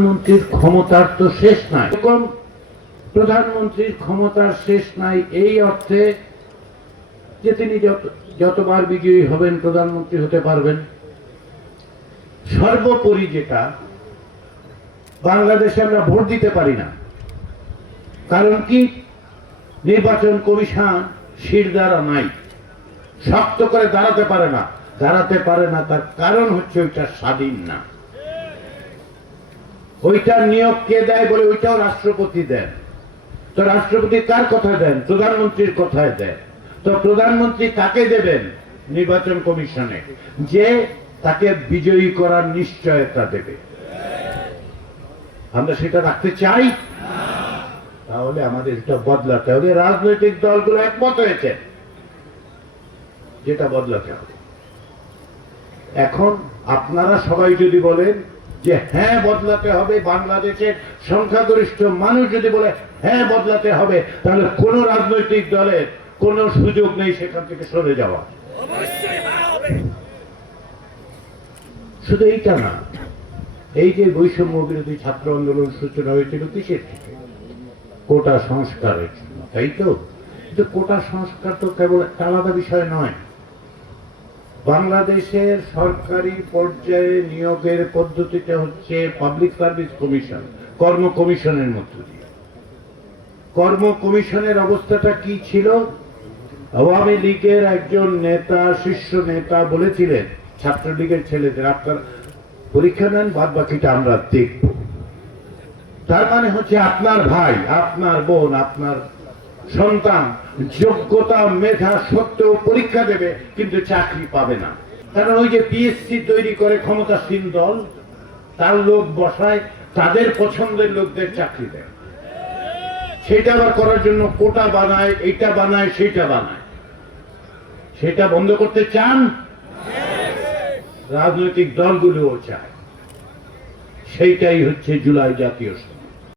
প্রধানমন্ত্রীর ক্ষমতার তো শেষ নাই। এরকম প্রধানমন্ত্রীর ক্ষমতার শেষ নাই এই অর্থে যে তিনি যতবার বিজয়ী হবেন প্রধানমন্ত্রী হতে পারবেন। সর্বোপরি যেটা, বাংলাদেশে আমরা ভোট দিতে পারি না। কারণ কি? নির্বাচন কমিশন শিরদাঁড়া নাই, শক্ত করে দাঁড়াতে পারে না। তার কারণ হচ্ছে ওইটা স্বাধীন না। ওইটার নিয়োগ কে দেয় বলে ওইটাও রাষ্ট্রপতি দেন। তো রাষ্ট্রপতি কার কথা দেন? প্রধানমন্ত্রীর কথায় দেন। তো প্রধানমন্ত্রী কাকে দেবেন? নির্বাচন কমিশনে, যে তাকে বিজয়ী করার নিশ্চয়তা দেবে। আমরা সেটা রাখতে চাই। তাহলে আমাদের এটা বদলাতে হবে। রাজনৈতিক দলগুলো একমত হয়েছে, যেটা বদলাতে হবে। এখন আপনারা সবাই যদি বলেন যে হ্যাঁ বদলাতে হবে, বাংলাদেশের সংখ্যাগরিষ্ঠ মানুষ যদি বলে হ্যাঁ বদলাতে হবে, তাহলে কোন রাজনৈতিক দলের কোনো সুযোগ নেই সেখান থেকে সরে যাওয়া। শুধু এইটা না, এই যে বৈষম্য বিরোধী ছাত্র আন্দোলন সূচনা হয়েছিল কিসের থেকে? কোটা সংস্কারের জন্য, তাই তো? কিন্তু কোটা সংস্কার তো কেবল একটা আলাদা বিষয় নয়। বাংলাদেশের সরকারি পর্যায়ে নিয়োগের পদ্ধতিটা হচ্ছে পাবলিক সার্ভিস কমিশন, কর্ম কমিশনের মধ্য দিয়ে। কর্ম কমিশনের অবস্থাটা কি ছিল? আওয়ামী লীগের একজন নেতা, শীর্ষ নেতা বলেছিলেন ছাত্রলীগের ছেলেদের, আপনারা পরীক্ষা নেন, বাদ বাকিটা আমরা দেখব। তার মানে হচ্ছে আপনার ভাই, আপনার বোন, আপনার সন্তান যোগ্যতা মেধা সত্ত্বেও পরীক্ষা দেবে, কিন্তু চাকরি পাবে না। কারণ ওই যে পিএসসি তৈরি করে ক্ষমতাসীন দল, তার লোক বসায়, তাদের পছন্দের লোকদের চাকরি দেয়। সেটা আবার করার জন্য কোটা বানায়, এইটা বানায়, সেইটা বানায়। সেটা বন্ধ করতে চান? রাজনৈতিক দলগুলোও চায়। সেইটাই হচ্ছে জুলাই জাতীয় সনদ।